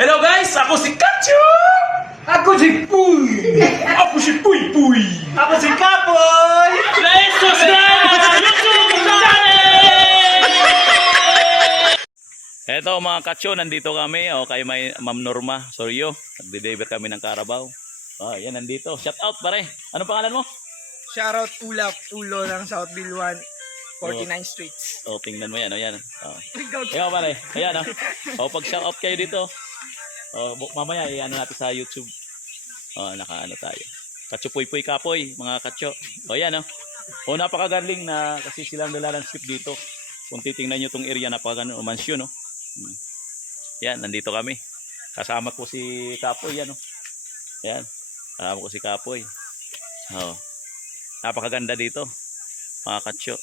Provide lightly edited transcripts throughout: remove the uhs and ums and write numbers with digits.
Hello guys, ako si Kacho! Ako si Puy! Ako si Puy Puy! Ako si Kapoy! Let's subscribe sa YouTube channel! Eto mga Kacho, nandito kami kay Ma'am Norma Sorio. Nagde-deliver kami ng Carabao. Yan nandito. Shout out pare. Ano pangalan mo? Shoutout Ulap, Ulo ng Southville 1, 49 Streets. Tingnan mo yan, yan. Ikaw pare. Ayan pag shout out kayo dito. Mamaya i-ano natin sa YouTube. Nakaano tayo. Kacho Puy Puy Kapoy, mga Kacho. Yan napakagaling na kasi silang nalalandscape dito. Kung titingnan nyo itong area, napakagano, mansyon, no? Yan, nandito kami. Kasama ko si Kapoy, yan, Yan, kasama ko si Kapoy. Napakaganda dito, mga Kacho.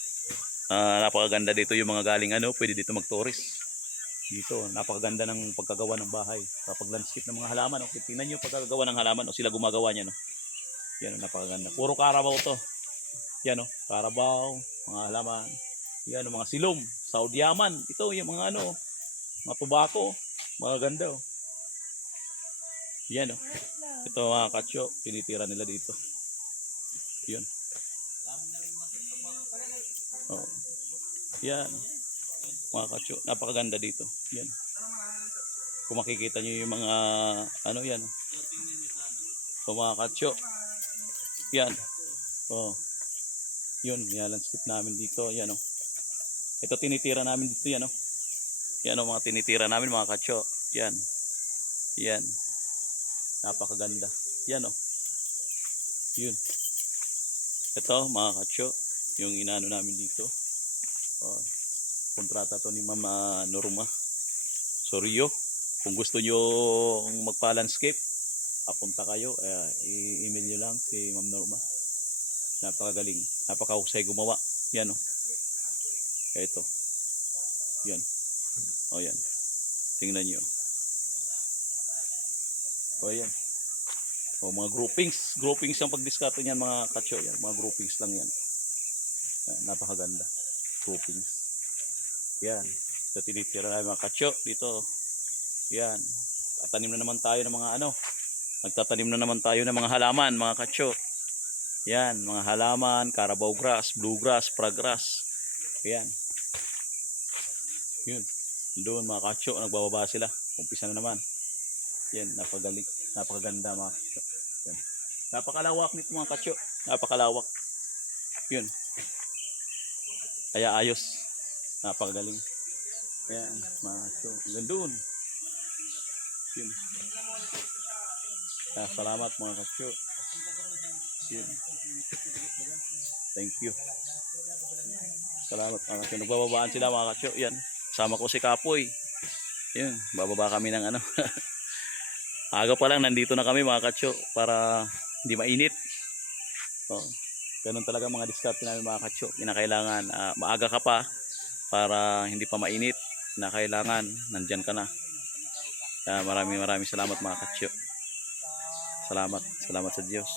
Napakaganda dito yung mga galing, pwede dito mag-tourist. Dito, napakaganda ng pagkagawa ng bahay. Kapag landscape ng mga halaman, tingnan nyo pagkagawa ng halaman, sila gumagawa niya, Yan, napakaganda. Puro Carabao to. Yan, Carabao, mga halaman. Yan, mga silom, Saudiaman. Ito, yung mga mga tobacco. Mga ganda, Yan, Ito, mga Kacho, tinitira nila dito. Yan. Yan. Mga Kacho, napakaganda dito. Yan. Kung makikita nyo yung mga, yan. Mga Kacho. Yan. Yun, landscape namin dito. Yan, Ito tinitira namin dito, yan, Yan, mga tinitira namin, mga Kacho. Yan. Yan. Napakaganda. Yan, Yun. Ito, mga Kacho, yung inano namin dito. Kontrata to ni Ma'am Norma Sorio. Kung gusto nyo magpa-landscape, papunta kayo, i-email nyo lang si Ma'am Norma. Napakagaling, napakahusay gumawa. Yan, ito. Yan. Yan. Tingnan nyo. Yan. Mga groupings ang pagdiskarte niyan, mga Kacho. Yan, mga groupings lang yan. Napakaganda. Groupings. Yan. So, tinitira na mga Kacho dito. Yan. Tatanim na naman tayo ng mga Nagtatanim na naman tayo ng mga halaman, mga Kacho. Yan, mga halaman, Carabao grass, bluegrass, pragrass. Yan. Yun. Doon, mga Kacho, nagbababa sila. Umpisa na naman. Yan, napagaling. Napakaganda, mga Kacho. Yan. Napakalawak nito, mga Kacho. Napakalawak. Yun. Kaya ayos. Napakagaling. Yan, mga Kacho. Gandun. Yun. Salamat, mga Kacho. Yun. Thank you. Salamat, mga Kacho. Nagbababaan sila, mga Kacho. Yan. Sama ko si Kapoy. Yun. Bababa kami ng Aga pa lang, nandito na kami, mga Kacho. Para hindi mainit. Ganun talaga mga diskarte namin, mga Kacho. Kinakailangan, maaga ka pa. Para hindi pa mainit, na kailangan nandyan ka na. Maraming salamat, mga Kacho. Salamat sa Diyos.